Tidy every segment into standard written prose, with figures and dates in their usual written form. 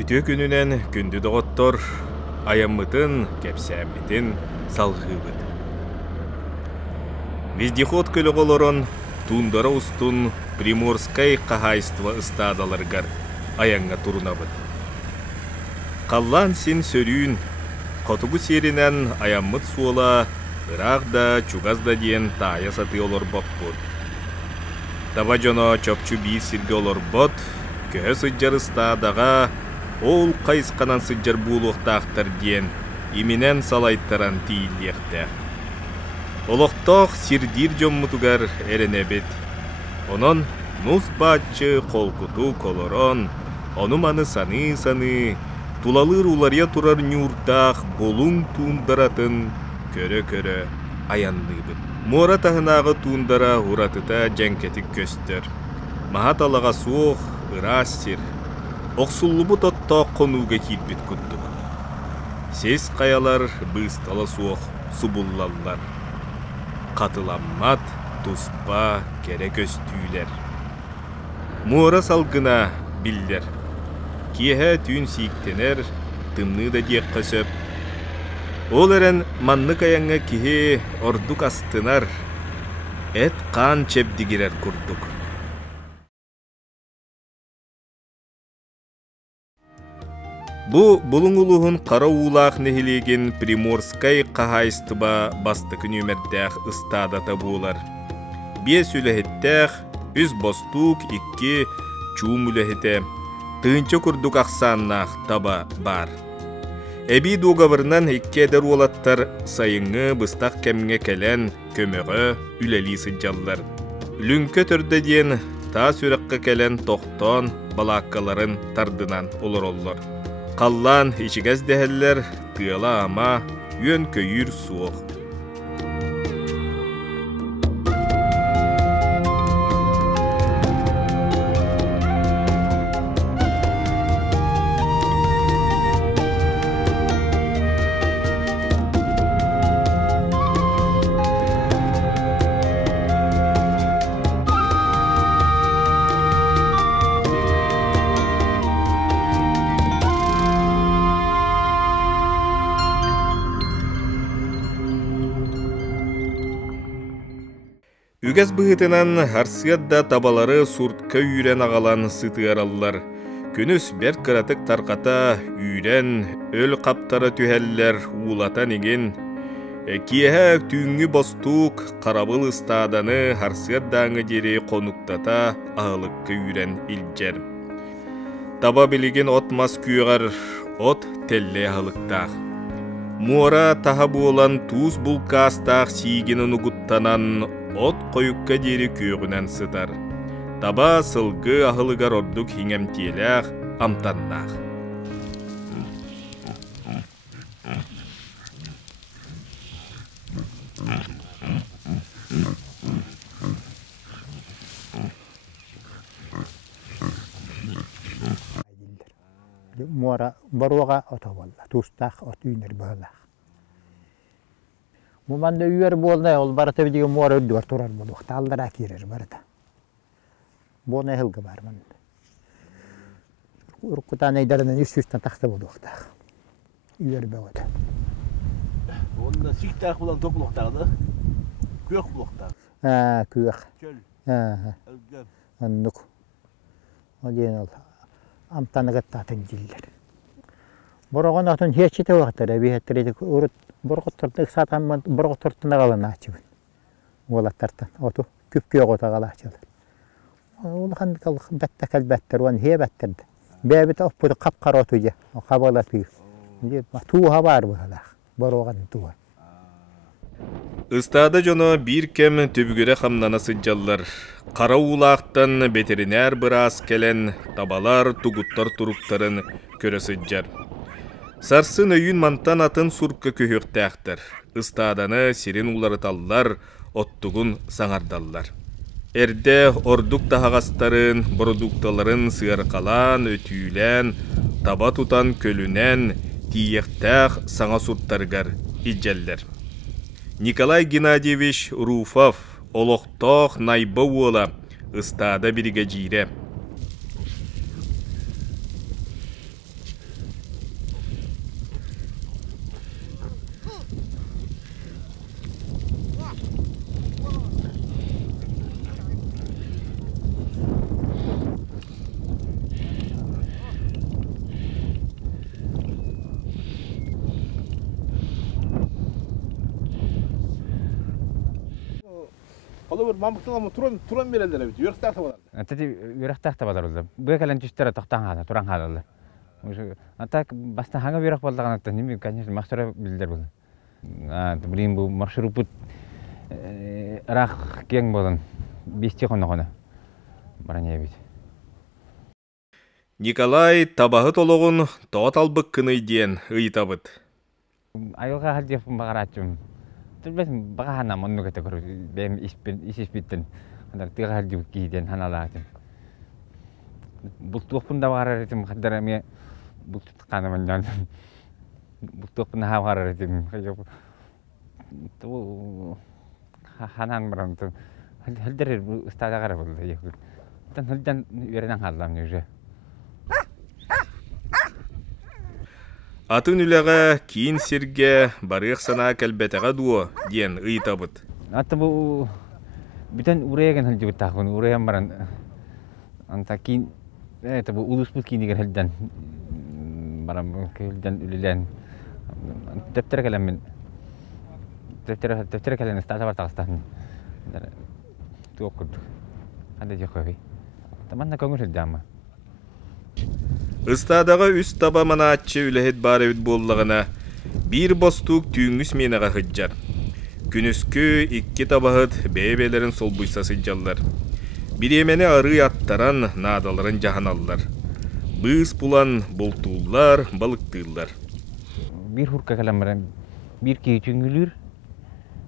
Ütü gününen gündü doğuttor, ayamıtın, kepsәммитин, салғыбыт. Вездеход көліғолорон тундара устун Приморскай қағайства ыстадаларгар аяңға турунабыт. Қаллан сен сөрүүн, қотугу серинен аяммыт суола ырағда, чугазда дейін тая саты олор баппыт. Таба жоно чопчу бейір сирге олор бот, көһө сыджар ыстадаға ол қайысқанан сыджар бұлуқтақтар дейін именен салайттаран тиілдеқті. Олықтақ сирдир жоммутугар эренебет. Онон нус бачы қолкуту колорон, онуманы саны, тулалыр улария турар нюртақ болун туундаратын көрө-көрө аяндыбыт. Мора тахынағы туындара уратыта жәнкетік көстер. Махат алаға суық, ырас сир. Оқсуллубут оттақ қонуға кирбит күттік. Сес қаялар быстала суық субуллалар. Қатыламмат, туспа, кере көстүйлер. Мора салгына биллер. Киеһә түйін сиіктенер, тымны да дек қысып. Ол әрін манны каяңа кихе ордук астынар, әт қан чепдигерер күрдік. Бұ бұлың ұлығын қара улақ нехилеген Приморскай қағайыстыба бастықын өмердәқ ыстадата болар. Бес үләхеттәқ, үз бостук, икки чуым үләхеті, тыынчы күрдік ақсаннақ таба бар. Эби дуғавырнан иккедер олаттар сайыңы быстақ кәмге кәлән көміғі үләлі сыджаллар. Үлінкі түрді дейін та сүріққа кәлән тоқтон балаққаларын тардынан олар олар. Қаллан ичігәз дәхәлләр тыала ама үйен көйір суық. Үгәз бұғытынан арсыядда табалары суртка үйрен ағалан сытыараллар. Күнүс бер кыратык тарқата үйрен, өл қаптары түхәллер улатан еген. Киеһә түйінгі бостук қарабыл ыстаданы арсыяддаңы дері қонуктата ағылыққа үйрен илджер. Таба білеген отмас күйіғар от телле ағылықтақ. Муара таға болан туз бұлқастақ сигені нұғыттанан от қойыққа дері күйігінен сыдар. Таба сылғы ағылығар ордық хиңем теләқ амтаннақ. Муара баруға ота болла, тустақ от үйнер болла. Муманда үйер болна, ол барата бидегі муара өдді бар тұрар болу, талдара керер барата. Болна хылғы бар манд. Үркутан айдарынан үстістен тақты болу оқтақ. Үйер бәуді. Онда сиктақ болан топлықтағы, көк болықтағы. Көк. Көл. Әлгем. Аннық. Ол дейін ол. Амтанығыттатын жиллер. Бұрғын атын хечеті уақыттар, әбейеттіреді өріт бұрғыттырды ұқсатан бұрғыттырдың ағалын ачыбын. Олаттартан, оту күпке оғыта ағала ачылыр. Ол қандық бәтті кәлбәттір, оны хе бәттірді. Бәбіті ұппыды қап-қар отуға, қабала түйір. Туға бар бұғалақ, бұрғын туға. Ыстада жоно бир кем түбігірі қамнана сыджаллар. Қара улақтан ветеринар біраз келен табалар тугуттар туруктарын көрі сыджар. Сарсын өйін мантан атын сурка көхөктәқтір. Ыстаданы сирен улары таллар, оттугун саңардаллар. Эрде ордук тахагастарын, продукталарын сыарқалан, өтүйлен, таба тутан көлінен, тиектәқ саңа сурттаргар иджеллер. Николай Геннадьевич Руфов олоқтоқ найба уола ыстада бірге жире. Ola bir mamıktın ama turan verenlere bit. Yörükte atabalar. Teti yürekte tabalar oldu. Bu kalan tüstere toktan hala, turan hala. Ata basta hanga yürek baldagan atta nimi конечно махсара билдер бул. Билим бу маршрут рах кең болон бести коногона. Барanya бит. Николай табахыт ологун тоот албык кыный диен ыйтабыт. Айылга халдеп багарачым. Түбес багана монну кете көрү. Бем испиттен. Андар тыга халдеп кийден ханалаатым. Бул топунда багаратым хаддараме бул канаман жан. Бул топунда багаратым. Ту ханан барам ту. Халдер стадагара болду. Тан халдан веренен халлам уже. Атын үләгә киин сирге барык сана кәлбәтәгә дуо диен ыйтабыт. Ата бу битен уреген халдып тагын уреген баран. Анта кин это бу улуспут кинигер халдан. Барам халдан үлелән. Тептер кәләмен. Тептер кәлән стата бар тагыстан. Туокут. Хәдә җакыби. Таманна көңүл дәма. Ыстадағы үс таба манаатчы үлэхет бары үт боллағына бір бостук түйінгіс менеға хыджар. Күнүскү икки табахыт бәйбелерін сол бұйса сыджаллар. Bir емені ары аттаран надаларын жаханаллар. Быз пулан болтуулар, балыктыыллар. Bir hurka kalamara bir key tüngülür.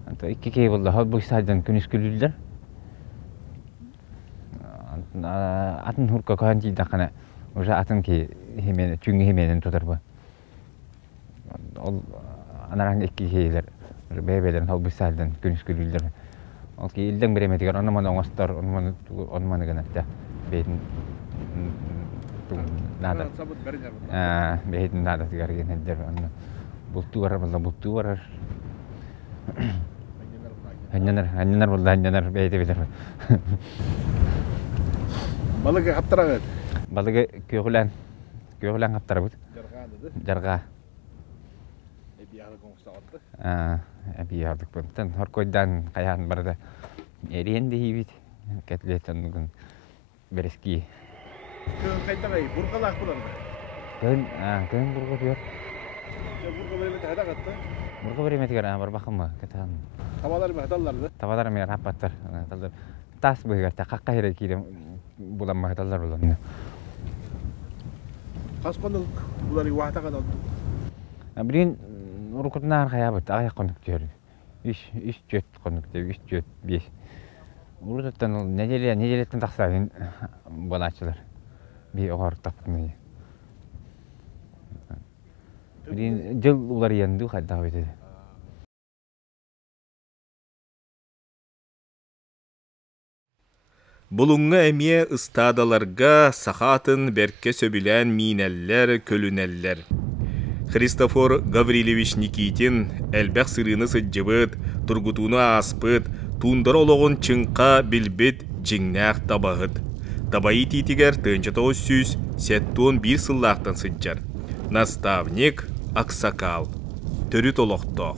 Anta iki key boldu. Hal buysaydan күнүскүлүллер. Атын hurka kahanti dakana. Уже атын ки хемен чүңгү хеменен тутар бу. Ол анаран эки кейлер бебелерин хал бисалдан күнүскүлүлдер. Ол ки илден береметигер аны мана оңостор, аны мана гана да бейдин нада. Бейдин нада тигарген хеддер аны бултуар бала бултуар. Ханнар бала ханнар бейде билер. Balık kaptıra Balığı köğülen kaptara bud. Jarga. Bir yarı konuştu. Bir yardık bundan. Horkoydan kayan barda. Eriyendi hibit. Ketletten bugün bereski. Kayıtta kayı. Burkalak bulan. Kön burga diyor. Burka böyle bir hada kattı. Burga beri meti gara bar bakma ketan. Tavalar mı hadalardı? Tavalar mı rapattır. Tas bıgar ta kakka hire kire bulan mı hadalar bulan. Kas konuk bulan wahta kan oldu. Birin urukutnar kayabat ayak konuk diyor. İş jöt konuk diyor. İş jöt bir. Urukuttan neceletten taksayın balaçılar. Bir oğar tapmıyor. Birin jıl ular yandı kadar öyle. Bulunga emie ıstadalarga sahatın berke söbülen mineller, kölüneller. Христофор Гаврилевич Никитин элбэх сырыны сыджыбыт, тургутуну аспыт, тундар олоғын чыңқа билбит жиңнақ табағыт. Табайы титигер 1901 сыллақтан сыджар. Наставник Аксакал. Төрүт олоқтоқ.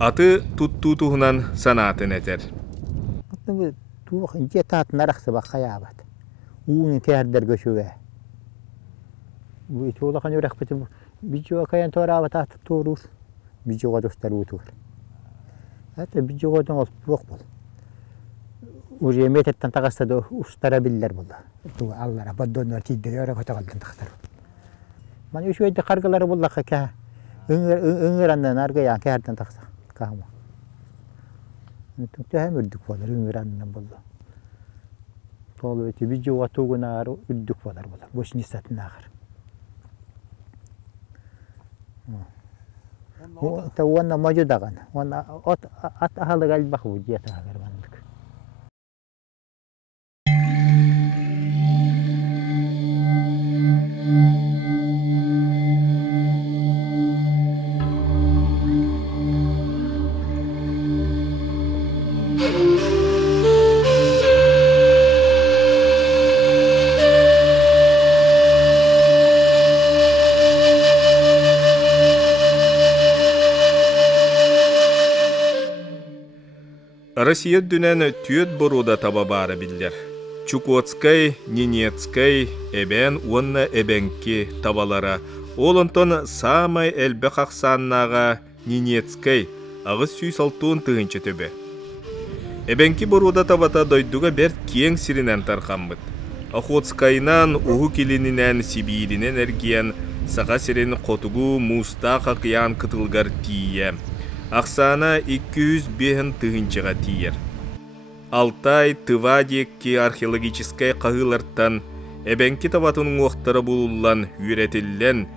Аты туттутуғынан санатын этер. Tuğ ince taat naraksı bak kayabat. Uğun terder göçüve. Bu itoğla kan yürek bitim. Bijoğa kayan torağa taat torur. Bijoğa dostlar utur. Hatta bijoğa da olup yok bol. Uraya metetten takasta da ustara biller buldu. Tu Allah'a badonlar tidde yara kota kaldan taksar. Man üç öyle kargaları buldu ka. Ingırandan argaya kerden taksa. Kahma. Tüm hem ürdük var, ünverandan buldu. Tolu eti bir cıva tuğuna ürdük var buldu. Boş nisatın ağır. Tavanna majudagan, wana at ahal gal bakhu jeta ağır bandık. Россия дүнен түйет боруда таба бары биллер. Чукотскай, Ненецкай, эбен, онна эбенки табалара. Олонтон самай элбе қақсаннаға Ненецкай, ағыз сүй салтуын тығынчы төбе. Эбенки боруда табата дойдуға берт кең сиринен тарқамбыт. Охотскайнан, уху келінінен Сибиринен әргиен, саға сирен қотугу муста қақиян кытылғар тие. Ақсана 205 тығынчыға тиер. Алтай Тывадекки археологическай қағылартан эбенки табатының оқтары болулан үйретілен,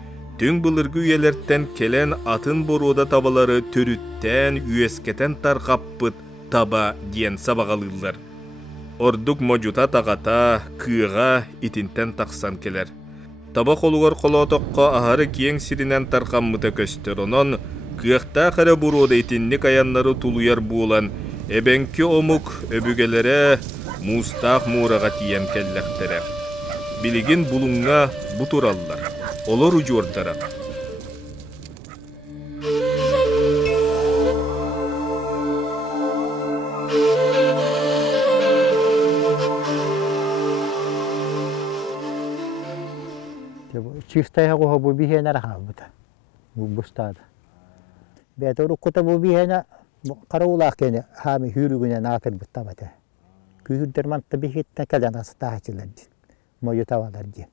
түң бұлыргы үйелерттен келен атын боруда табалары түріттен, үйескетен тарқаппыт таба диен сабағалылар. Ордук можута тағата, кыға итинтен тақсан келер. Таба қолуғар қолотоққа ағары кең сиринен тарқаммыта көстер, онон кыақта қара бұрода итинник аяннары тулуяр болан, эбенки омук өбүгелері мустақ мураға тиен келләқтері. Билигин бұлыңға бұтураллар, олар ұжордары. Чистая қоға бұл бейхен араға бұта, бұл бұстады. Бәті ұрыққыта бұл бейхені қараулақ кені хами хүрігінен атыр бұтта бәті. Күйірдер мантта бейхеттен кәлен асы тағачылар дейін, мойы тавалар дейін.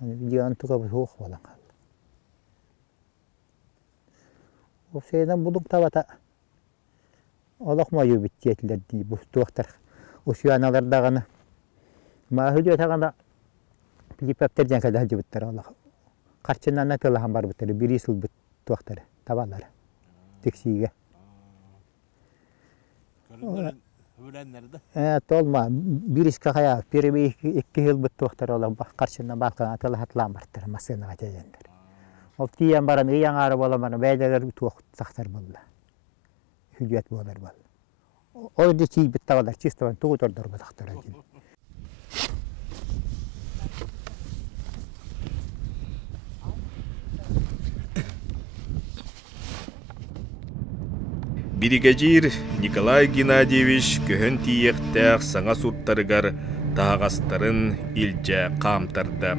Дейін тұға бұл оқ болан қалды. Ол сейден бұлың табата олақ мойы бітті етілер дейін, бұл туақтар. Осы аналардағаны. Мағыл өтағанда Пилипептерден кәді әлді бұттары Аллах. Қарчыннан атылаған бар бұттары, бірі сыл бұт туақтары, табалары, тексиге. Öğrenlerde. Evet, olma. Birisi kaya, biri iki yıl бұт туақтары Аллах. Қарчыннан балқан атылы атылан бартыр, масыны қатедендер. Ол тиен баран, ұяң ары боламаны, бәйдегер туақтар болды. Hücret болар бол. Orada çiğ bit tavalar, çistavan tuğut orada baktılar. Бригадир Николай Геннадьевич көхін тиектәқ саңа сурттарыгар тағастарын илже қамтарды.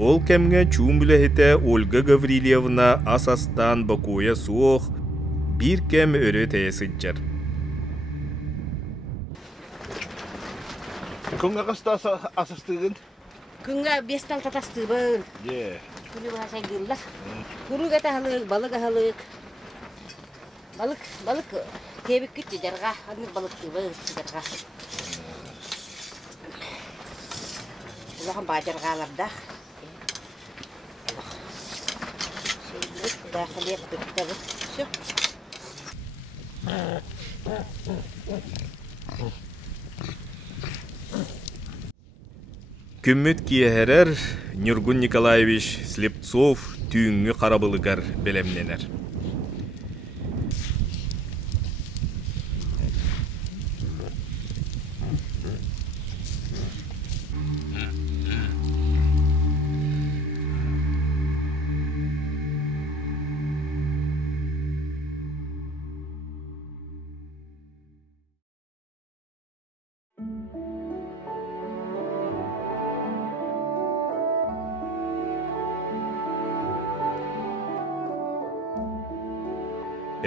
Ол кемге чумбілехете Ольга Гаврилевна асастан бакуя суох bir kem өрі тәйесіджер. Күнге қыста асастығын? Күнге 5 тал татасты бұл. Күні бағаса гыллақ. Күрі ғата халық, балық халық. Балық кебік күтті жарға, аныр балықты бұл жарға. Ұлағын ба жарға аларда. Дақылет күтті бұл. Все. Күммет киехерер Нюргун Николаевич Слепцов түйінгі қарабылығар белемненер.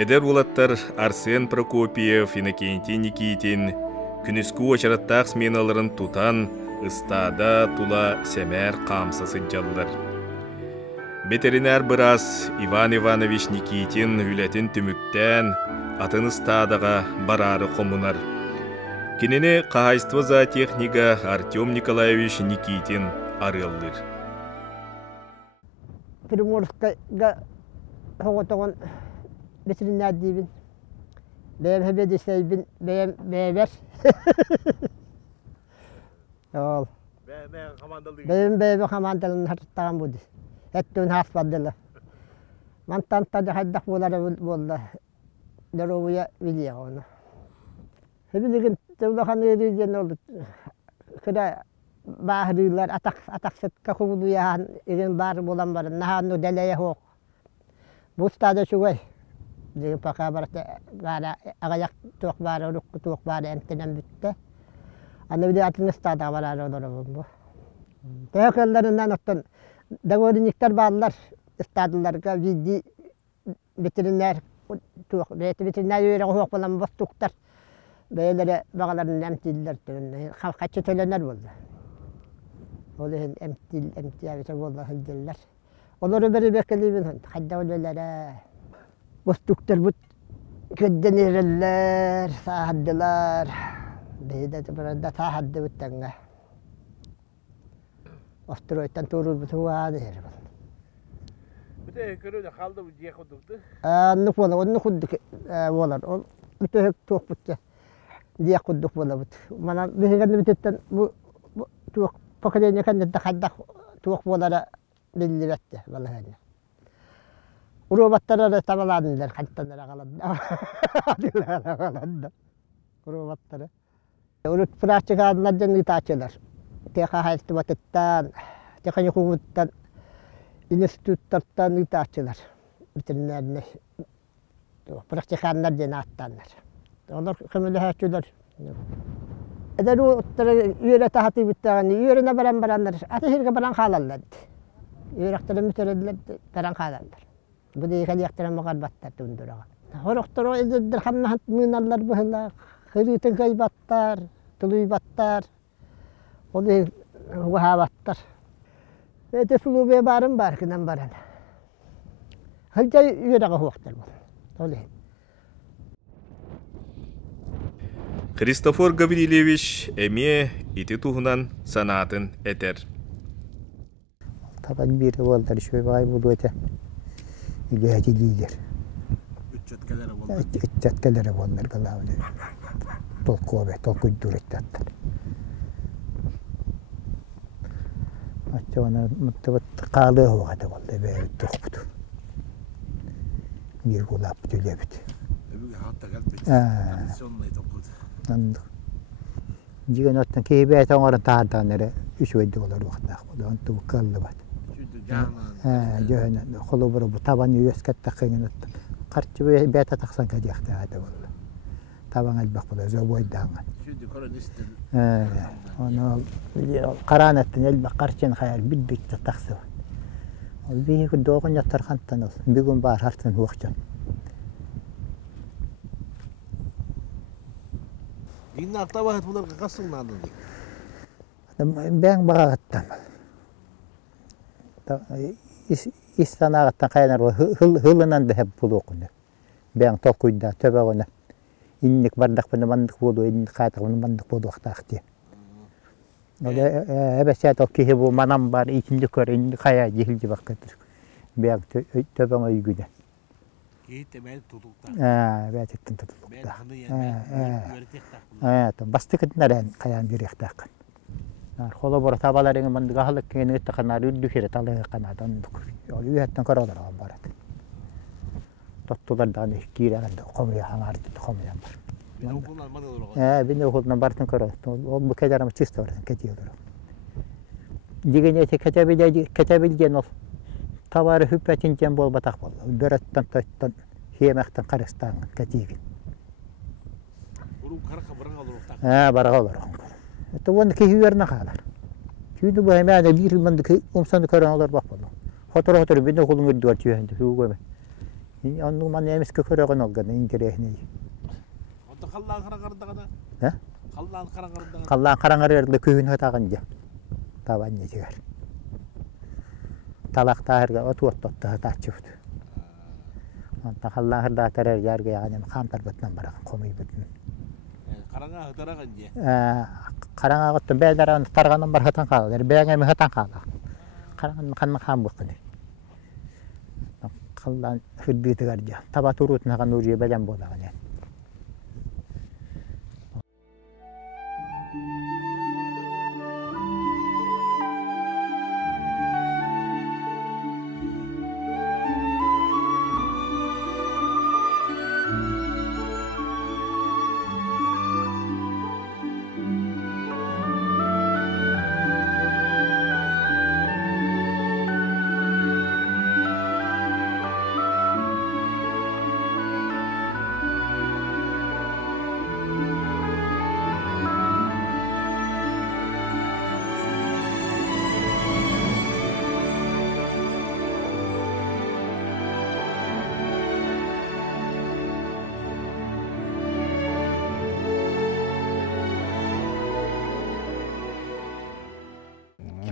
Эдер улаттар Арсен Прокопиев, Иннокентий Никитин, күніскі очараттақ сменаларын тутан, ыстада тула семер қамсасы жаллар. Ветеринар бұрас Иван Иванович Никитин үлетін түміктен атын ыстадаға барары қомунар. Кенене қағайства зоотехнига Артем Николаевич Никитин арылдыр. Приморскайга хоғытығын Ветеринар дейбін. Бәйім хәбеді сейбін, бәйім бәйбәр. Ol. Ben komandalı. Benim bebe kamandalın hartağım budi. Ettun haspaddılı. Mantanta da haddak bolla. Darovuya biliyor onu. Hepinigin tevlakan eriyen oldu. Kıda bahriler atak setka kuvuluyan irin bar bolan var. Nahanu deleye hok. Bu stada şugay. Diye pakabarta gara agayak tuak bara rukku tuak bara entenen bitti. Anne bir de atın stada var arada bu. Tekelerinden ottan dagorinikler bağlar istadılar vidi veteriner tuak veteriner yere hok bolan bostuklar. Böyle bağların emtiller tönne. Kaçı tölenler oldu. Olayın emtiyavete oldu hıldırlar. Onları beri bekeliyim. Hadda öyleler. Bostuklar bu ködden erirler, sahaddılar. Beyde burada sahaddı büttenga. Ostroytan turur bu tuğadı her. Bir de körüde kaldı bu diye kuduktu. Onu kudduk olar. Bütün tuğ bütçe. Diye kudduk bola but. Mana bihigen bitetten bu tuğ pakadenya kan da hadda tuğ bolara belli bette vallahi. Urubatlara da tamaladılar kantanlara kaladı. Adilara kaladı. Urubatlara. Urut pratik adlar cennet açılar. Teka hayatı batıttan, teka yukumuttan, institutlardan açılar. Bitirlerine. Pratik adlar cennettanlar. Onlar kımılı açılar. Eder o yöre tahtı bitti. Yörene baranlar. Atehirge baran kalarlar. Yöreklerin bitirdiler, baran kalarlar. Bu da yıkalı yaktıran mukarbatlar tundurağa. Horoktor o edirdir hamnahat münallar bıhıla. Hırıtın kaybattar, tuluy-battar. O da vahabattar. Ve de sulu be barın barkından baran. Hılca yöreğe hoqtar bu. Öyle. Христофор Гаврилевич эме ити туһунан санаатын этер. Taban bir oldu şöyle bay buldu öte. İlahiyatı lider. Üç çetkelere oldu. Çatkelere onlar kalavdı. Tolku durettat. Hatta ona mutlu qalı hoğada oldu be tuhbutu. Bir kulap tülebit. Öbür hatta geldi. Tradisyonla topladı. Anladık. Jigen ottan kehibet onların tahadanları üç ödü olur vakta. Ondan bu kallı bat. Çünkü canan. Johan xolobro bu taban yeskat takın ottan. Qarçı be beta taksan kadiyakta hada valla. Taban albaq bu zoboydan. Çünkü kolonistler. Onu qaranatın albaq qarçın xayal bildik taksı. O bir doğun yatar xantan. Bir gün bar hartın huqcan. Dinle akta vahat bular kasın landı. Ben bağıttım. İstanağıttan kaynar hılından da hep buluğunu. Ben tokuyda töbeğine. İnnik bardak bana mandık bulu, innik kaytak bana mandık bulu vaktaktı. Evet şey tokihi bu manam var, içinde kör, innik kaya cihilci vakıdır. Ben töbeğine uygüne. Giyit ben tutukta. Evet ettim tutukta. Ben hanı yani. Evet, bastık neren kayan bir yaktak. Xolo bor tabaların man gahalık kene takanar üldükere talı kanadan duk. Yol üyetten karalar barat. Tottulardan ikire komuya hangar komuya var. Ben okuldan mı olur? Ben okuldan bartın kara. O bu kadarım çist var ketiyorlar. Digene ketabilgen ol. Tavarı hüppetince bol batak bol. Döretten tottan hiyemekten karıstan ketigin. Orum kara kabaran alır. Bara olur. Tuvan ki hüyerine kalar. Çünkü bu hemen bir mandık umsandı karanlar bak bunu. Fotoğrafları bir de okulun ödüyor diyor şimdi şu gibi. Onu man yemiş ki karan olgan indirehni. O da kallan karangarda kada. He? Kallan karangarda. Kallan karangarda köyün hatağınca. Taban ne diyor. Talak tahirga otuot totta taçıftı. Ondan kallan hırda terer yargı yani kamtar batnan barak komuy batnan. Karanga hıtaragan diye. Karanga gottu beyleran targanan bar hatan kalır. Beyge mi hatan kalır. Karangan kan makam bıkkını. Kallan hırdı tıgarca. Taba turut nakan nuriye belen bolan yani.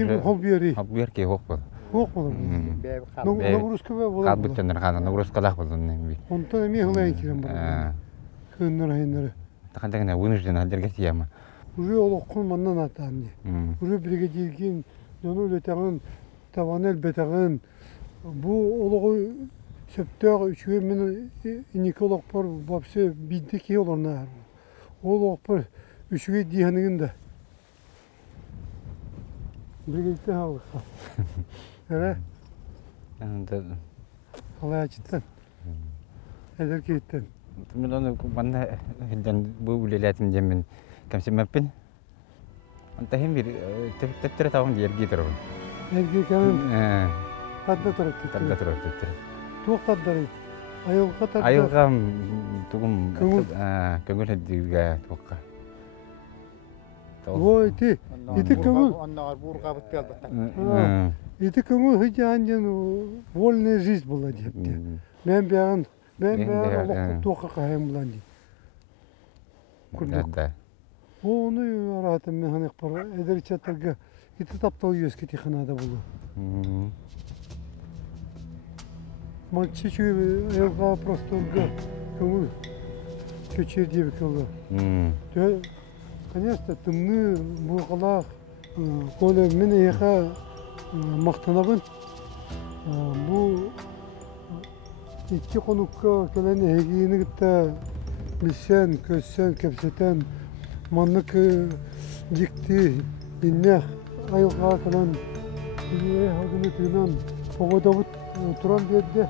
Kim hol biri. Hop bir ki hok bol. Hok olur. Nogruska ve olur. Kalbut tender kana nogros kadak bol ne. Ondan emi holayan kiren var. Kınlar hayınları. Takanda ne wunujdan halder getiyama. Uri olokun mandan atan. Uri birge jirgin Yonu öteğin tavanel beteğin bu oluğu septör üçüge min Nikolog par vapse bindiki olurlar. Oluğu par üçüge dihanın da. Birlikte halı. Evet. Anda Halaya cidden. Eder kitten. men onu bana hilden bu biletin jemin kamse mappin. Anta hem bir teptere tawon diyer gitar. Erkek kanın tadda tarafı. Tadda tarafı. Tuğ taddarı. Ayılga tadda. Ayılgam tugum köngül hediga tuqa. O iti köngül. Onlar burga bit geldi. İti köngül hiç ancak volne жизнь была diyepti. Ben bir tuğ kahayım bulandı. Kurduk. Onu aradım ben hani para eder çatırga iti taptağı yüz kiti kanada bulu. Мальчичу елга просто кому köçer diye bir kaldı. Конечно, tümlü burgalar kole mine yaka maktanabın. Bu iki konukka gelen hegiyini gitti bilsen, kösen, kepseten manlık dikti, dinler, ayılga kalan diye hadını tüyünen poğodavut turan bir yerde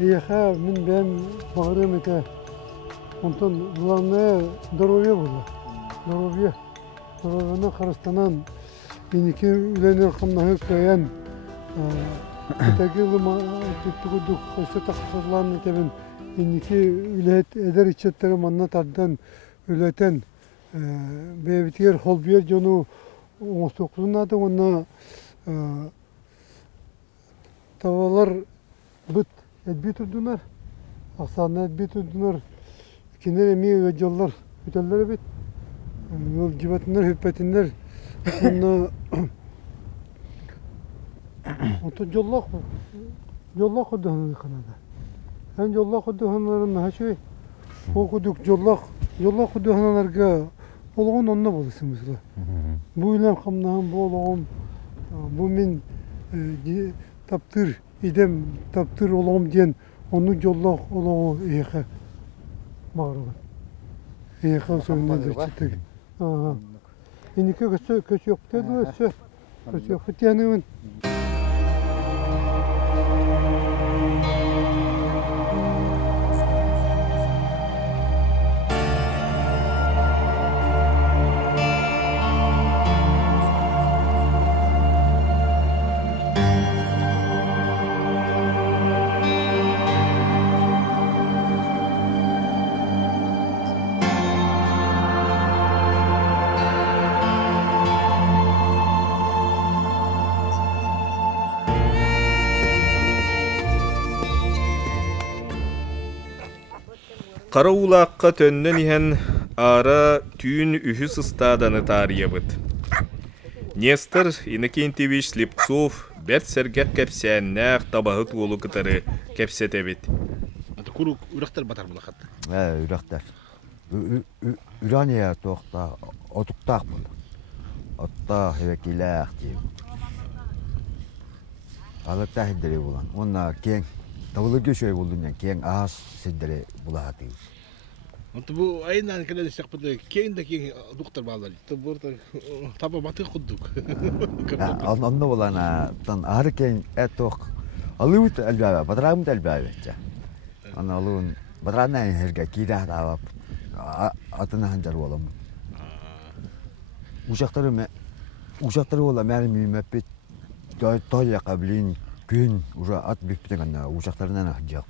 Eha min ben bağırım ete ondan bulanmaya dorovya buldu. Dorovyanın karıstanan iniki ülenir kamnahı kayan Ötekili tuttukuduk koşu takışırlan etebin iniki ület eder içetleri manna tardan ületen bebitiyer holbiyer jonu 19'un adı ona tavalar bit etbi turdular. Aksanna etbi turdular. Kinler emi ve yollar öteller bit. Yol civatinler, hüppetinler. Ona oto yollak kuduhanı kanada. Hem yollak kuduhanların haşi o kuduk yollak kuduhanlarga olğun onna bolusumuzla. Bu ilem kamnahan bu olğun bu min taptır idem taptır olğum diyen onu yollak olğu ehe mağrıban. Ehe sonunda çıktık. İnike köşe yok dedi köşe yok diyenin. Qara ulaqqa tönnön ihen ara tüün ühüs ıstadanı tarıyabıt. Nestor Inokентьевич Слепцов бәт сәргәк кәпсәннәк табahı туолу кытары кәпсәтәбит. Ата курuk үрәктәр батар була хатта. Үрәктәр. Үрәния тоқта отуктак булды. Отта хәвекиләк дип. Алыкта хәддәре булган. Онна кең тавылы көшөй булдымнан кең ас сендере була ди. Anta bu ayından kadar istaqbıda keyin de keyin doktor bağlar. Burada taba batı kudduk. Anna bolana tan arken etok alıvut elbaba badramut elbaba. Ana alun badrana herga kira dava atına hancar olam. Uşakları ola mermi mepet toya qablin gün ura at bipten ana uşaklarından hancar.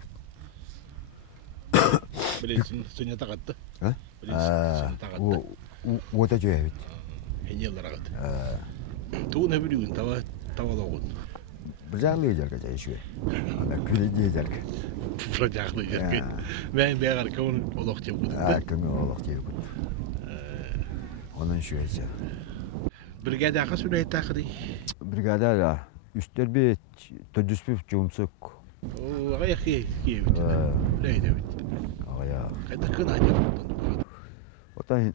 Bilirsin seni takattı. Ha? Seni takattı. O da cevap. Hediyeler agat. Tu ne biliyorsun tava loğun. Bıcaklı yiyecek acayip şey. Ana küle yiyecek. Bıcaklı yiyecek. Ben bir ara kavun olak çabuk. Kavun olak çabuk. Onun şu ece. Brigada aka süre takdi. Brigada da üstler bir tecrübe cumsuk. O aga ki. Neydi bit. Aya. Kada kına ya. Otan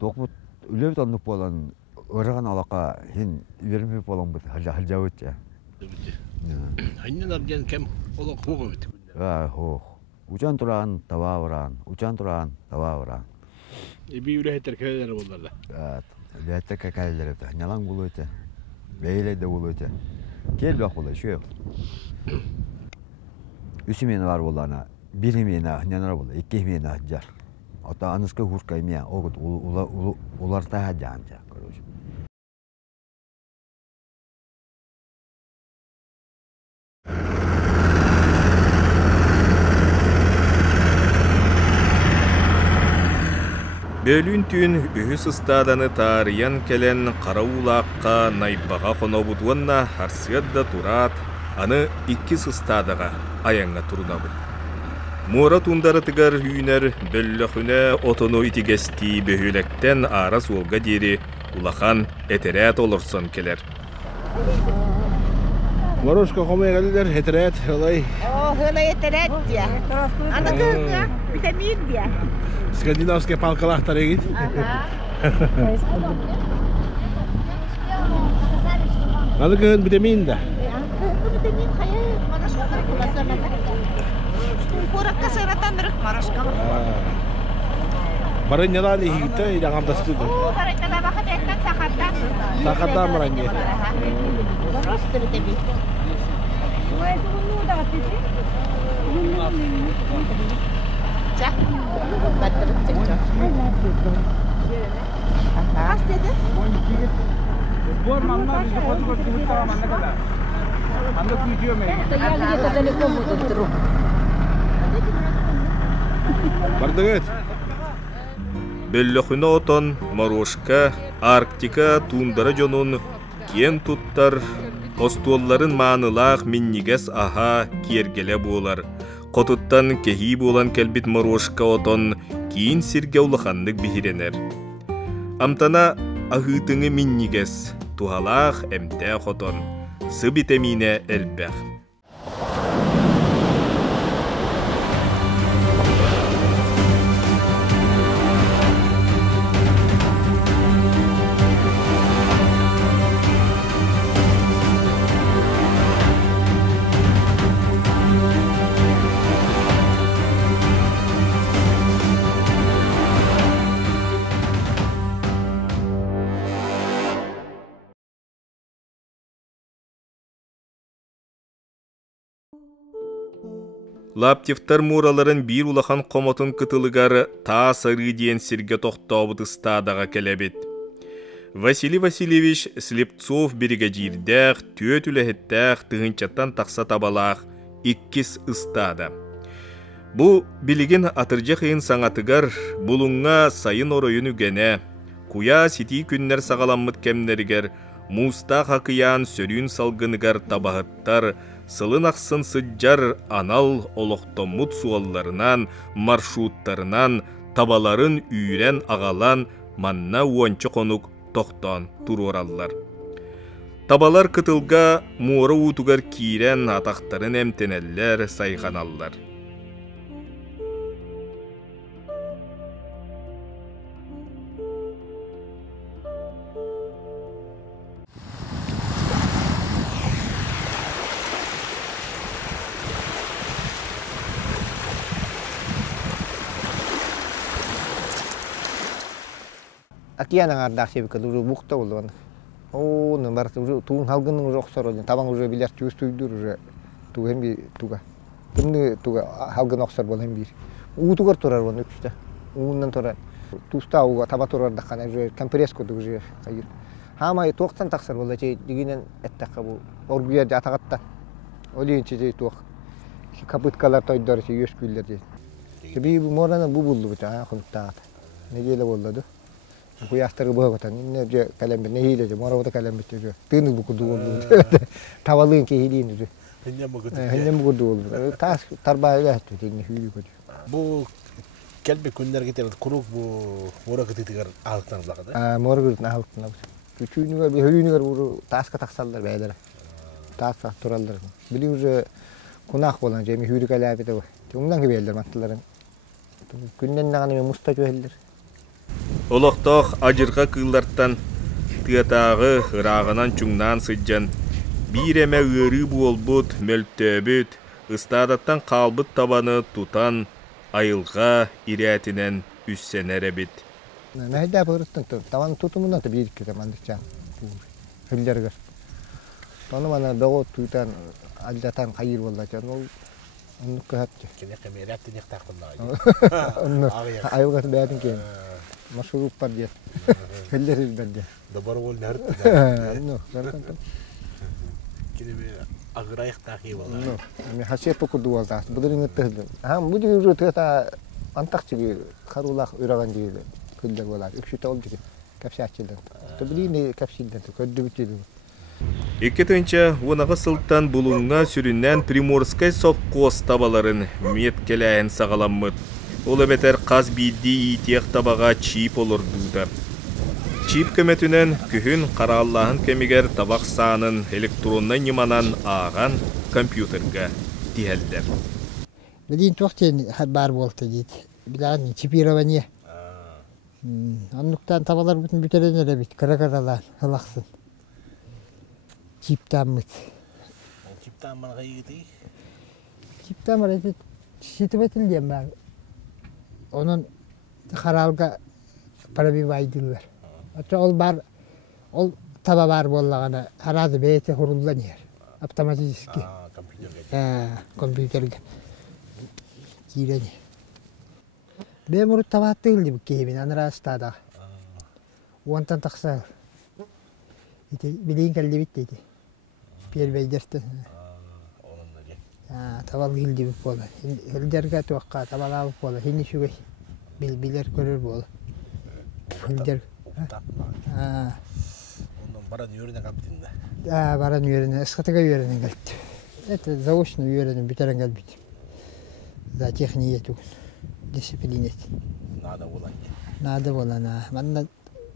dokbut ülev tanıp olan ırgan alaka hin vermeyip olan bu halcavut ya. Hangi nargen kem ola koku bit. Ho. Ucan turan tavaran, ucan turan tavaran. Bir üle heter köyler bunlarda. Evet. Lehte kakaylere de nalan buluyor. Beyle de buluyor. Gel bak buluyor şu. Üsümene var bulana. Birimene neler buluyor. İkimene hacar. Ata anıska hurkaymiya. O ular da hacanca. Bölün tün ühüs ıstadanı tariyan kelen qara ulaqqa naybağa qonobudwanna harsiyadda turat аны иккис ыстадаға аяңа турунабыт. Мура тундары тыгар хүйнер бөллөхүнө отону итигести бөхүлектен ара суолга дири улахан этерет олорсон келер. Moruska komaya geldiler, heteriyat, olay. Öyle yeterek diye. Anladın mı? Vitamin diye. Skandinavske palkalahtar'a git. Anladın vitamin de. Vitamin hayır. Maraşka kullanırlar. Kurak kasaratan dırık maraşka. Barın yalan iyi gitti, jangan tas itu. Barın yalan bakit etnak sakata. Sakata marangnya. Terus vitamin. Cah, batırıp çıkacak. Kaç dedi? Bu manna bizi kontrol edip tamam ne kadar? Anda video mu? Ya telepon mu tutturur? Bardıgıt. Бөллөхүнө отон Морошка Арктика тундара жонун кен туттар остуолларын маанылаах миннигес аха киергеле буолар. Котуттан кехи буолан келбит Морошка отон кийин сирге улаханнык бихиренер. Амтана ахытыңы миннигес тухалаах эмтеэх отон сы витамине элбэх. Лаптевтар мураларын бир улахан комотун кытылыгар та сыры диен сирге тохтобут ыстадаға келебит. Василий Васильевич Слепцов бригадирдэх төт үлэхеттэх тыгынчаттан тақса табалах иккис ыстада. Бу билигин атыржа кыйын саңатыгар булуңга сайын оройын үгене, куя сити күннер сағаламмыт кемнергер, муста хакыян сөрүн салгыныгар табахыттар, сылын ақсын сыджар анал олоқтомут суалларынан, маршруттарынан, табаларын үйрен ағалан манна уончы конук тоқтан турураллар. Табалар кытылга муора утугар кирен атақтарын эмтенеллер сайханаллар. Акияның ардақ себекі уже бұқта болды баны. О, нөмір туын халғының жоқсар олен. Табан уже билер түйіс түйдір уже туға hem bir туға. Күнді туға халғын оқсар бол hem bir. Уутугар тұрар оны үкісті. Уыннан тұрар. Туыста уға таба тұрар даққан уже компресс көді уже қайыр. Хамай тоқтан тақсар болды. Дегенен әттаққа бұл. Оргуерде атағаттан. Олейінше жей тоқ. Капыткалар тойдары өс күйлер жей. Bir morana bu buldu bu tane konukta. Ne gele bolladı. Bu yaşları bu kadar. Ne diyor kalem ne hile diyor. Morada kalem bitiyor. Tığını bu kudu oldu. Tavalığın ki hileyini diyor. Henyem bu kudu oldu. Tas tarbaya yaptı. Dinle hüyü kudu. Bu kelbe günler gider kuruk bu mora kıtıklar alttan bakada. Mora kıtıklar alttan. Üçüncüler bir hölünüler bu taska taksallar beyler. Taska turallar. Bili уже kunak olan cemi hürük alabi de bu. Ondan gibi eldir matlıların. Günden nağını musta joheldir. Олохтоох ажырга кыыллартан тыатаагы ыраагынан чуңнаан сыджан биир эме ыырыы буолбут мөлтөөбүт ыстаадаттан каалбыт табаны тутан айылга ирээтинен үссенеребит. Мәһдә бырыттың табан тутумунан да бирик кетемандыкча. Хөлләргә. Баны мана бөгөт тутан алдатан кайыр боллачан ол онны көһәпче. Кене кемерәттен яктакыннар. Онны айылга бәдин кен. Машуруп бар дия. Хөлләр илбәдә. Добар бол нәрт. Ну, гаркан. Кене агырайык тахи болла. Ну, мен хасеп курду болда. Будырын өттү. Һәм бу дигән тата антакчы харулах үрәгән диде. Хөлләр болар. Үкшүтә ol диген. Капшачылдан. Төбилине капшилдан көддү бүтүдү. Иккетинче унаға сылттан булуңа сүрүннән Приморскай совхоз табаларын меткеләйін сағаламмыт. Ол бетер қаз бидді итеқ табаға чип олыр дұдар. Чип көметінен күхін қараллағын кемігер табақ сағының электроннан неманан аған компьютерға тиәлдер. Білейін тоқтен бар болты дейді. Білән чипирование. Аннуқтан табалар бүтін бүтеренер бит. Кыра-кыралан ылақсын. Чиптамыт. Чиптам мана кайгыты. Чиптам рәтет ситүбетилдем бар. Onun харалга пробивайдылар. Ата ол бар, ол таба бар боллагана харады бете хурулланер. Автоматически. Компьютерге. Компьютерге. Кирене. Бемур табаттыл дип кебин анрастада. Онтан такса. Ите билин келди биттейди. Пербейдерте. Табал гилди бип бола. Хилдерге туакка табалабы бола. Хини шугай. Билер көрөр бола. Хилдер. Ondan baran yörüne kaptın da. Baran yörüne, ıskatıga yörüne geldi. Это заочно yörüne bitiren geldi. За техниету. Дисциплинет. Надо olan. Надо olan. Manna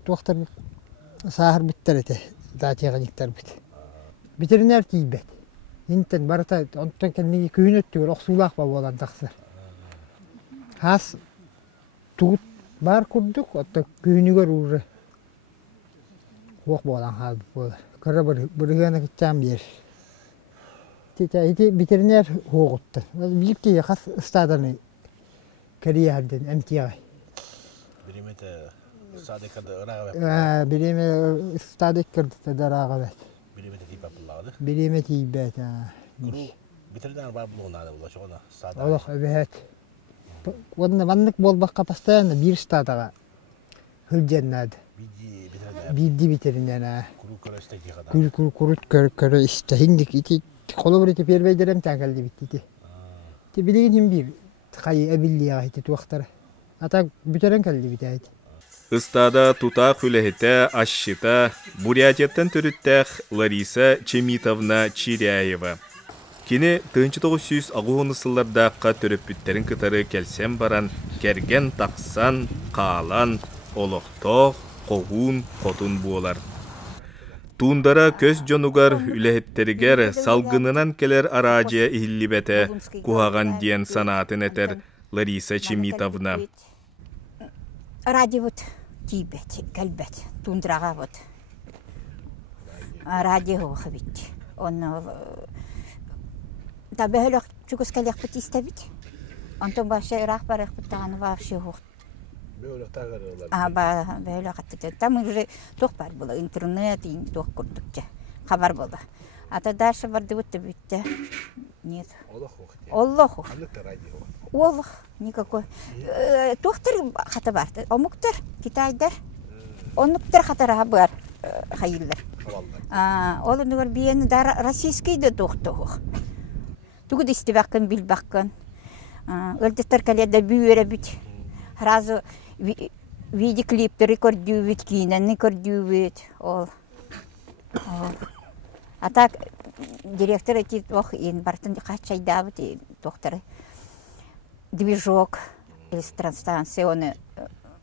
doktor sahar bitterete. За техниктер бит. Ветеринар тийбет. Интен барата онтон келнеги күйнөттүгөр оксуулак болан таксыр. Хас тут бар курдук, отто күйнүгөр уже. Ок болан хал болар. Кыра биргene китчам бер. Тите ветеринар хогутты. Бийикти хас стаданы карьерден эмтиай. Биремете садыкада ырага. Биреме стадыккырды дарага. Birimeti tiyibet. Bitirden var bulunada ulaş ona. Allah evet. Onda vanlık bolbakka pastayan bir stadaga hılcennadı. Biddi biterinden. Kuru köre işte hindik iti kolu biriti perbeyderem tangaldi bitti. Ti bilgin bir kayı ebilliya iti tuaktara. Ata biteren kaldi bitaydı. Ыстада тута хүлэхите ашшита Бурятияттан төрүттэх Лариса Чемитовна Чиряева. Кини 1960-ыллардаққа төрөппүттерин кытары келсем баран керген тақсан, қаалан, олоқтоқ, қоғун, қотун буолар. Тундара көз жонугар үлэхеттеригер салгынынан келер аражия ихиллибете кухаган диен санатын этер Лариса Чемитовна. Ради вот тибет, кальбет, тундрага вот. Ради хохбит. Он табелок чукус калях путистабит. Он то баше рахбарах путан вообще хох. Böyle tagarlar. Böyle hatta tam уже тохпар было интернет и тох курдукча. Хабар было. А то дальше барды вот битте. Нет. Аллах. Олах никакой. Тохтар хата бар. Омуктар Китайдар. Онуктар хатара бар хайыллар. Ол нугар биен дар российский да тохтох. Тугу дистибаккан билбаккан. Өлдөтөр каледа бүйөрө бит. Сразу видеоклипты рекордювит, кинен рекордювит. Ол. А так директор эти ох ин бартын качайдабыт доктор. Движок иллюстрация, он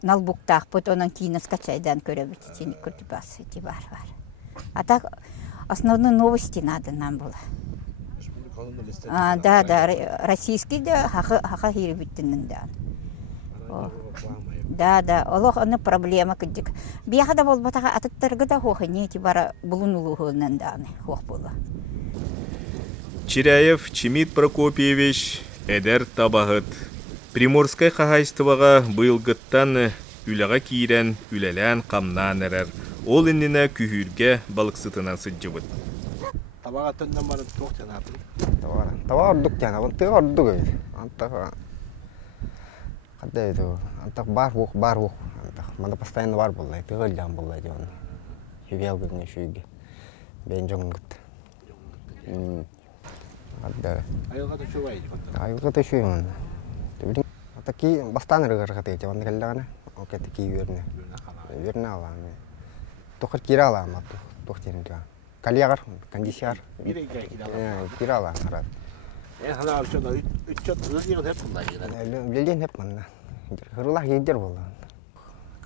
налбуктақ бұт, онан кейін скачайдан көрі біті, сені күрді басы, ді бар. А так, основной новости надо нам было. Да, российский, да, хаха хири біттінің, да. Да, олох оны проблема күдік. Бияқада бол батаға атыттарға да хоқы, неті бара бұлын ұлығынан даны, хоқ болы. Чиряев Чимит Прокопьевич эдер табағыт. Приморскай қағайстываға бұйылғыттан үліға кейрен, үлелән қамнан әрер. Ол ініне күхірге балықсытынан сыджыбыт. Табаға түннен барын тоқ жән атын? Табаға ордық жән, антығы ордық өйді. Антығы қадда еді ол. Антық бар бұқ. Манда постоянно бар болай, тығыл жан болай деп оны. Хевел күнге шүйге. Бен жоңын күтті. Айылға да шөй байды? Айылға да шөй оны. Ата ки бастан ырғыр қаты ете, оны кәлдіғаны. Ол кәтті ки өріне. Өріне алам. Тоқыр кері алам, тоқ терінде. Калияғар, кондисияр. Кері алам, қарады. Хана алшыда үтчет ызыгын хеп қылдай еді? Білден хеп мұнда. Хырлақ егдер болды.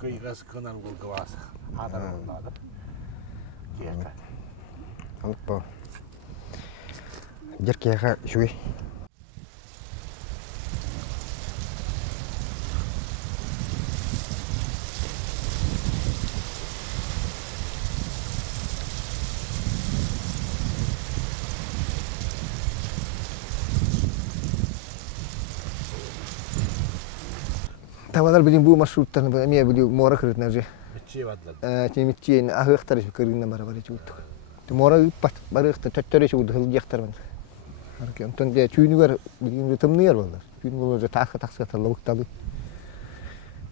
Күйгіз кынар болғы басы. Адар болды. Киеті. Анық бұл. Жеркеға шүгей. Тавадар білін бұл маршруттарын әме білі мора кіретін әрже. Митчей бадылады? Митчейін ағықтар еші кіргінен бара жүгіттік. Мора үппат, бары ұқты төттөр еші ұды ғылы жақтар бәнді. Онтон де чүйінігер білгенде тымнығар болдар. Чүйінігер же тақы-тақсыға тарлы бұқталы.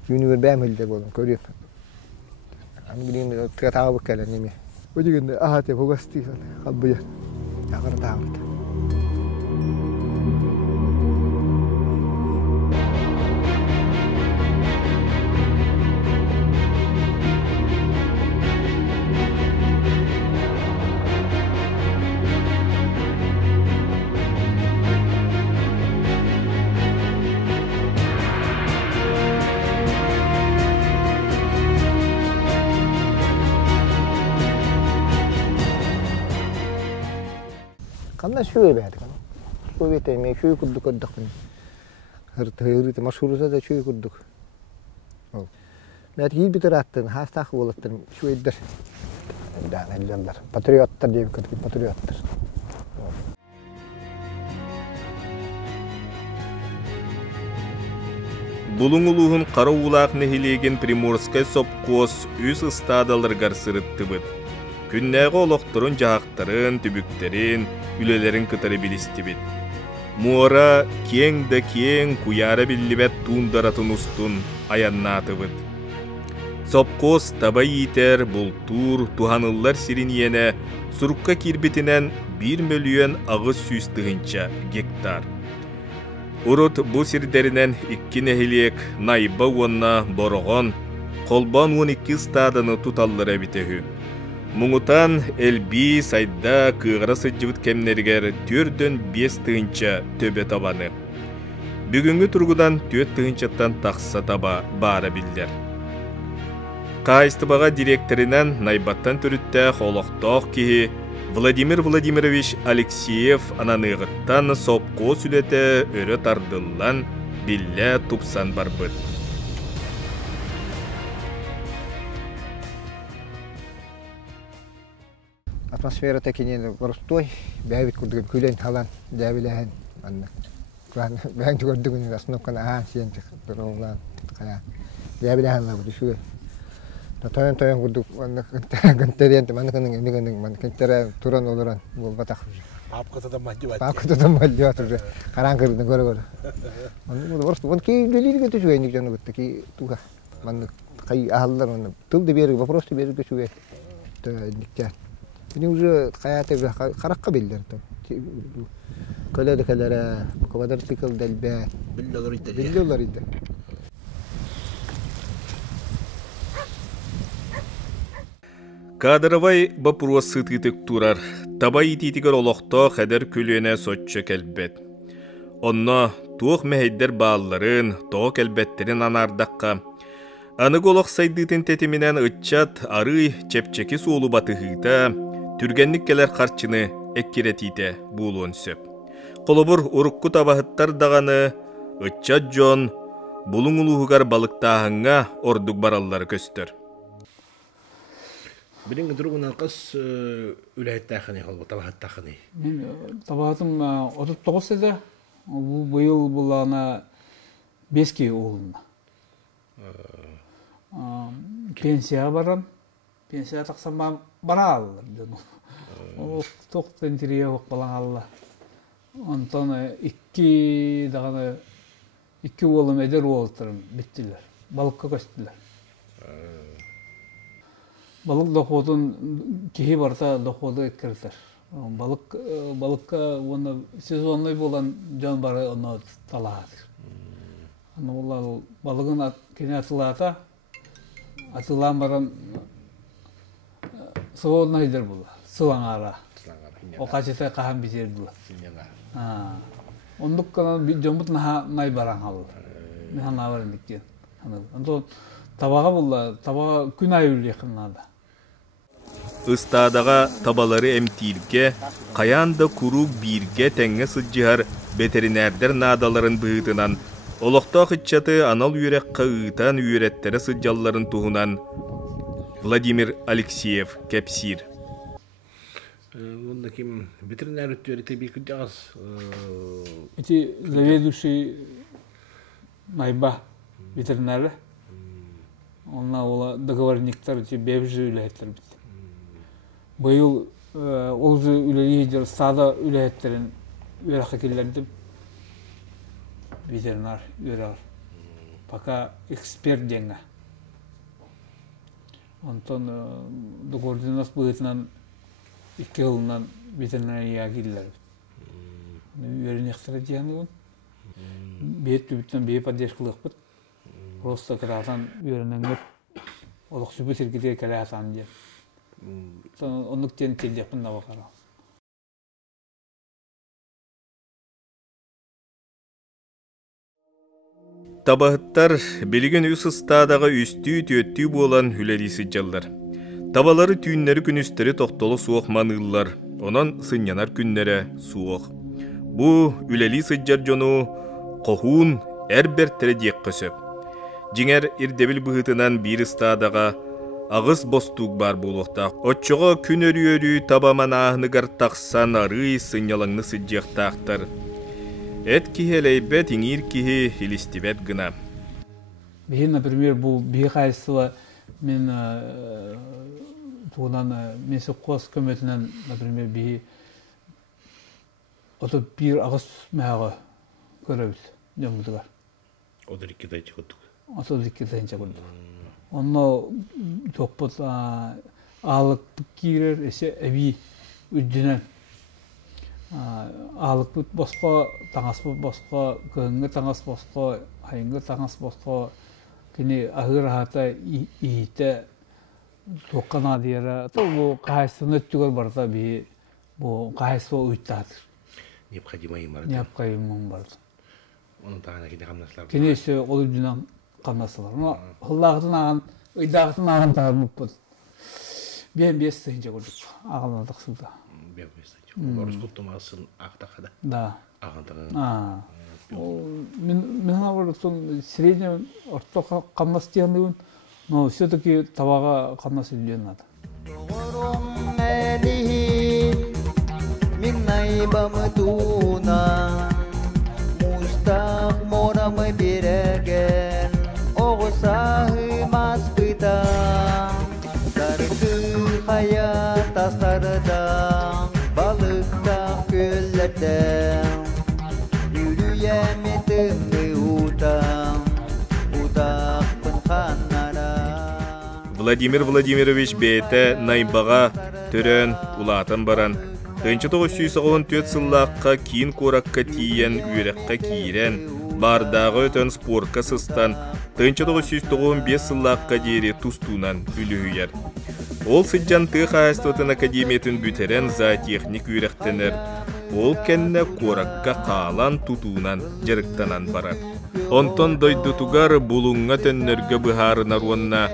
Чүйінігер бәм әлдер болдым, көріп. Аны білгенде тағы бұқ кәлі неме. Өдегенде ағат еп оғасты қалбыяр. Ағыр тағырды. Kandan şöyle verdik. Şöyle etmeyi şöyle kurduk ödük. Hırtı maşhuruza da şöyle kurduk. Ben iyi bir taraftın, hasta olasın şöyle der. Dan ellerler. Patriotlar diye bir patriotlar. Bulunguluğun qara ulaq nehilegen Primorskay sopqos üs ıstadalargar sırıttıbıt. Künnäge oloqturun jahaqtарын, tübükterin, ülelerin kıtarı bilistibit. Muora keng da keng kuyara billibet tuundaratın ustun ayannatıbıt. Sopqos taba yiter, bultur, tuhanıllar siriniyene surukka kirbitinen 1 milyon ağız süstığınca gektar. Urut bu sirderinen 2 nehiliyek nayba onna borogon, kolban 12 stadanı tutallara bitehü. Muğutan elbi sayda kığıra sıcıvıt kemneriger 4-5 tığınca töbe tabanı. Bugünkü turgudan 4 tığınçattan taqsa taba bara biller. Qaystıbağa direktorinan naybattan törüttəq oloqtoq kihi Vladimir Vladimirovich Alekseyev ananığıttan sopqo sülete örö tardıllan bille tupsan barbıt. Atmosfera tekiniyle Rostov, beyvit kurduk külen halan, devilen, anne. Ben gördüm ki aslında kan aha siyente, doğrulan kaya. Devilen bu şu. Tayan kurduk, anne kanteriyen, anne kan kantere turan oluran bu batak. Apkata da mahdi var. Apkata da mahdi var. Karan kırdın göre. Anne bu Rostov, ki delili götü şu endik canı götü ki tuğa. Anne kay ahallar onu. Tüm de bir просто bir götü ve dikkat. Ini уже hayatı bir karakka biller. Köledekelere, bu kadar tıkıl delbe. Billolar idi. Kadravay bapurwas sıtıtık turar. Tabay ititigar oloqta xeder kölüene sotça kelbet. Onna tuğ mehedder bağların, toğ kelbetlerin anardakka. Anıgolok saydıtın tetiminen ıtçat arı çepçeki soğulu batıhıda türgenlikkeler karçını ekkiretite buğuluğun söp. Kolobur urukku tabahıttar dağını ıtçat jon bulun uluğugar balıktağınga orduk baralları köstür. Birinci durumundan kız ülehettağını, tabahattağını. Мен табатым 39 еді. Bu yıl bulana 5 oğlumda. Pensiya baran. Pensiya taqsam bana alır. O toqtan tiriye oq balan Allah. Ondan 2 oğlum eder oğultırım bittiler. Balıkka köstüler. Balık doqodun kehi barta doqodu ekkerdir. Balıkka onu sezonlu bolan can barı onu taladı. Onu balığın kene atılata atılan baran soğudna hider bula. Sıvan ara. O kaçete kahan biter bula. Onduk kana bir jomut nay baran halı. Mehan avaran dikken. Ondan tabağa bula. Tabağa gün ayırlı yakınlarda. Istadaga tabaları emtilge, kayanda kuruk birge tenge sıcıhar veterinerder nadaların bığıtınan, olokta hıççatı anal yürek kağıtan yürettere sıcalların tuhunan Vladimir Alekseyev Kepsir. Bunda kim veteriner ötüyor ite bir kıcağız. İti заведующий найба ветеринары. Onlar ola договорниктар ити бевжи үләһеттер бит. Быйыл олжы үләлейдер сада үләһеттерин үрәхә килләрдеп ветеринар үрәр. Пока эксперт деньга. Онтон договординас быйтынан 2 yıldan veterinariya killer. Үрәнехтер дигән. Бет түбүттен бе поддержкалык бит. Просто карасан үрәнәңгә олық сүбі сергеде карасан дия. Онуктен телдепін на бақара. Tabahıttar bilgin üs ıstadaga üstü töttü bolan hülerisi jallar. Tabaları tüynleri günüsteri toktolu soğuk manıllar. Onan sınyanar günlere soğuk. Bu üleli sıccar jonu kohun erbertere diyek kösöp. Jinger irdebil bıhıtınan bir ıstadaga ağız bostuk bar buluqta. Otçoğa kün örü tabaman ahныгар taqsan arı sınyalanını sıccaktaqtar. Et kiheleybet ingir kihi hilistibet gına. Bihin, например, bu bir kayısıla men tuğunan mesokos kömetinden, например, bir oto bir ağız mehağı görebilir. Yomludugar. O da iki dayı çıkıyorduk. O da iki dayı çıkıyorduk. Onu toput ağlık girer, evi üddünen. Ağlık bit bosko, tangas bosko, kıngı tangas bosko, hayıngı tangas bosko, kini ahır hata iyite tokan adiyara. Bu kahesini öttügör barda bir bu kahesi uyutadır. Необходимый var. Необходимый var. Onun tane gidi kamnaslar. Kini ise ol üddünen kamnaslar. Ama Allah'ın ağın, ıydağın ağın tarımıp bu. Ben bir sayınca gördük. Ağladık suda. Ben bir sayınca. Orası kutlamasın ağdakada. Da. Ağdakada. Мен говорю, среднем орто камнас тиянын, но все-таки табага камнас үлден надо. Vladimir Vladimirovich beyte naybaga törön ulatan baran. 1914 sıllaqqa kiin korakka tiyen ürekka kiiren, bardağı ötön sporka sıstan 1995 sıllaqqa deri tustunan ülühüyer. Ol sıccan tığ haastotun akademiyetin büteren zaytexnik ürektener, ol kenne korakka qalan tutunan jarıktanan baran. Онтон дойдутугар булуңга төннөргө быһарын аруанна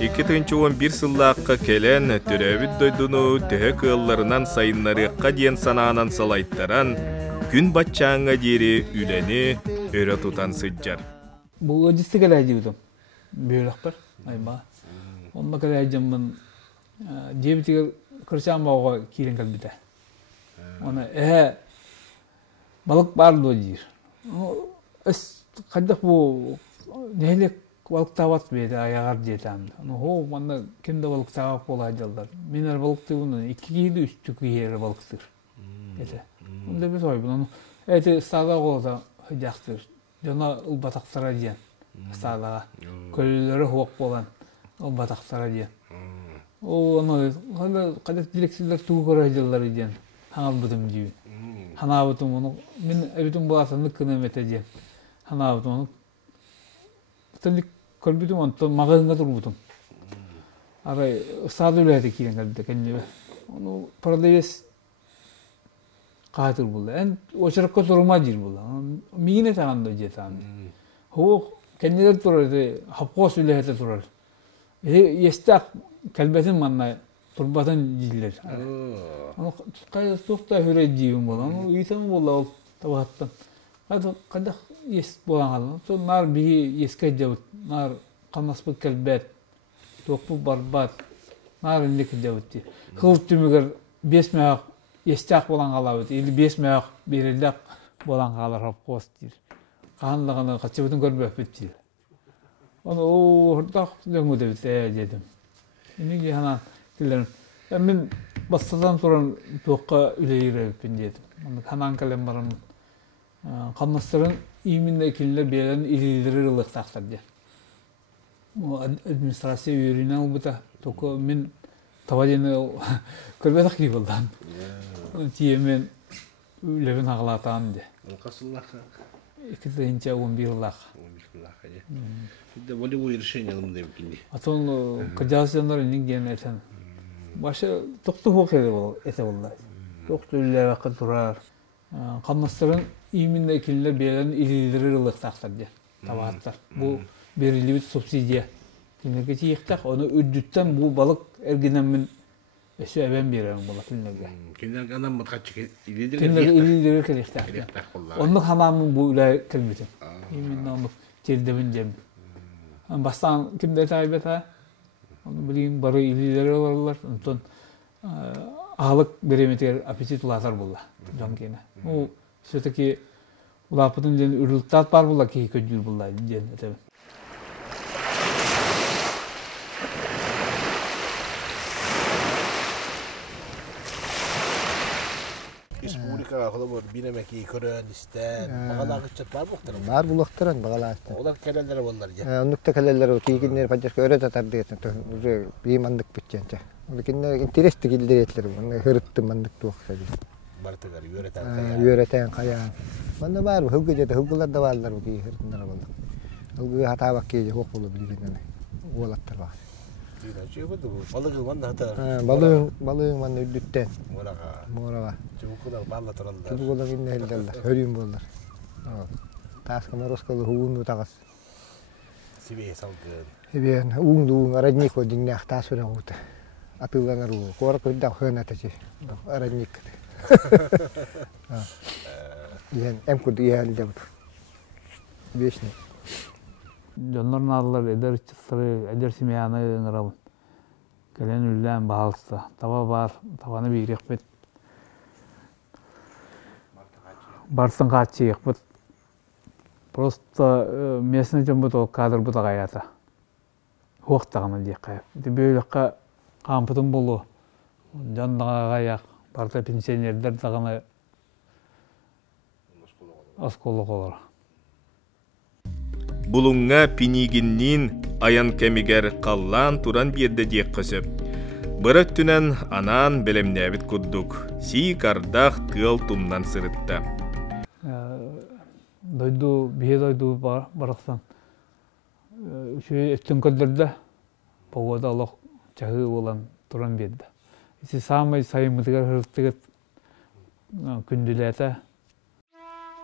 2011 сыллааққа келен төрөбүт дойдуну төһө кыылларынан сайыннарыаққа диен санаанан салайттаран күн батчааңа диери үлени өрө тутан сыджар. Бұл өдісті кәләйдеудім. Бөйлік бар, айма. Онна кәләйдемін дебітігер кірсам бауға кейлен кәлбіді. Оны балық барлы дейір. Өс қаддық бұл нәйлек балық табат бейді аяғар дейді әмді. Оны кемді балық табақ бола айдалдар. Мен әр балық дейуінің 2 кейді үсті кейері балықтыр. Онда біз ойбын. Әйті стада қолда høydақтыр. Жона ұлбатақтара дейін. Стадаға. Көлілері хуақ болан ұлбатақтара дейін. Оны қадақ дирексілер туғы көрі айдалар дейін. Хаңал бұдым дейін. Хана бұдым оны. Мен әбітім боласынды күнемет дейін. Хана бұдым оны. Тәлік көрбітім оны мағызынға тұр бұдым. Арай стады өләді кейін кәлбіді кәнебе. Оны продавес қатыр болды. Ән очырыққа тұрма дейір болды. Мигіне тағанды жет әмді. Хоқ кәнелер тұрарды, хапқос үләйті тұрар. Естақ кәлбәтін манна тұрбатын дейілер. Қайда тоқта өрей дейін болды. Үйтен болды ол табағаттан. Қайдақ ест болан қалды. Сол нар бігі ескай жәуіт. Нар қамаспы кәлбәт. Тоқпы барбат. Нар үндекі жәуіт дейір. Қылып түмігер 5 мәғақ естақ болан қалауыд, или 5 мәғақ берілдақ болан қалар хапқос дейір. Қағандағаны қатшабытын көрбәп бітті. Оны ұрдақ дөңгөді бітті дедім. Енеге ханан келдерім. Мен бастадан тұран тоққа үлейір өппен дедім. Ханан кәлем барым. Қамнастырын именно келілер берілерін илілдері ылықтақтар де. Администрация үйерінен ұлбыта. Тоқы мен табадені көрбәдік кей болдан. Тиемен үлебін ағылатам де. Қасыллақа? 11 лақ. 11 лақ, де. Де волевое решение алымда емкенде. Атон кыржағысындар үнген әтен. Башы тоқты хоқ еді бол, әті болды. Тоқты үлі вақы тұрар. Қамнастырын именно келілер берілерін илілдері ылықтақтар де. Табағаттар. Бұл берілібіт субсидия. Кенерге тиектақ, оны үддіттен бұл балық әргенен мен өсі әбен берерін бола кенерге. Кенерге анам мұтқатшы кенерге илілдері келектақ. Оны хамамын бұл үлі кәлбетім. Именно оны тердебін жем. Бастан кімді тайбета? Оны білген бары илілдері оларлар. Онтон ағылық береметер аппетит ұлатар бола. Жон кені. Ол сөйтеки ұлапытын жен үрілттат бар бола кей көджір бола жен әтебін. Республикаға қолы бұр, бинемеки, көрін, істен, бағалағы үшчет бар бұқтырын? Бар бұлықтырын, бағалағы істен. Олар кәлелері болар, же? Онлықта кәлелері, кейгіндері паджашқа өрі татар дейін, уже беймандық бітченче. Олар интересті келдер етлер, хырытты мандық туақса дейін. Бартығар, үйретен қаян? Үйретен қаян. Банда бар, хылғы жеді, хылғылар да барлар, кей хырытындары болдық. Хылғы хатабақ кейде хоқ болу білгеніне, олаттар бақ. Балығың манда үддіттен. Мораға. Чубукудар бalla тұралдар. Чубукудар инне хелдерлер, хөрүйін болдар. Таска морозкалы хуғын ұтағыз. Сибе салгын. Сибе уң арадник ол динне ақтас өрен ұты. Атыланар ұғы. Қоры күрден хөн әтәші. Арадник. Әм күрді иәлі бұд. Бешіне. Жонларын алылар эдер чысыры, эдер семьяны ыңырабын. Кәлен үллән бағалысты. Таба бар, табаны бейрек бет. Барсын қатшы ек бет. Просто местный жон бұд ол кадр бұд ағаята. Хоқтағаны дек қайып. Бөйлікқа қампытын болу. Жондаға ағаяқ. Барта пенсионердер дағаны осколық олар. Булуңга пинигиннин аян кемигер қаллан туран бирде дек көсөп. Бырык түнен анан белемнәбит курдук. Си кардах тыл тумнан сырытта. Дойду, бие дойду барақсан. Үші өттін көрдірді. Погода алақ чағы olan туран берді. Isi самай сайымыдығар хырықтығыт күнділәті.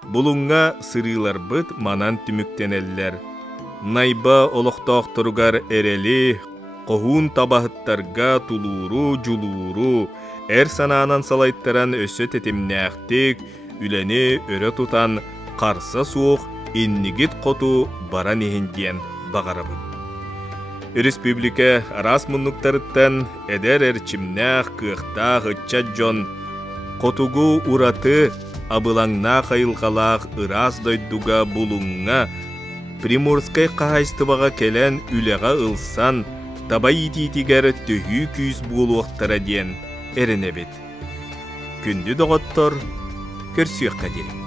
Bulunga sırılar bıt manan tümükteneliler. Найба олохтоохторугар эрели, қохун табахыттарга тулууру, жулууру, эр санаанан салайттаран өссө тетимнээхтик, үлени өрө тутан, қарса суох, иннигит қоту баран ихиндиен бағарабын. Республика арас мұннуктарыттан эдер эрчимнээх кыахтаах ытчат жон, қотугу ураты абылаңна қайылғалаах ырас дойдуга булуңга, Приморскай қағайстыбаға келен үлеға ылсан, табай ититигер төхі күйіз болуақтара ден әріне бет. Күнді доғыттыр, көрсіяққа дерек.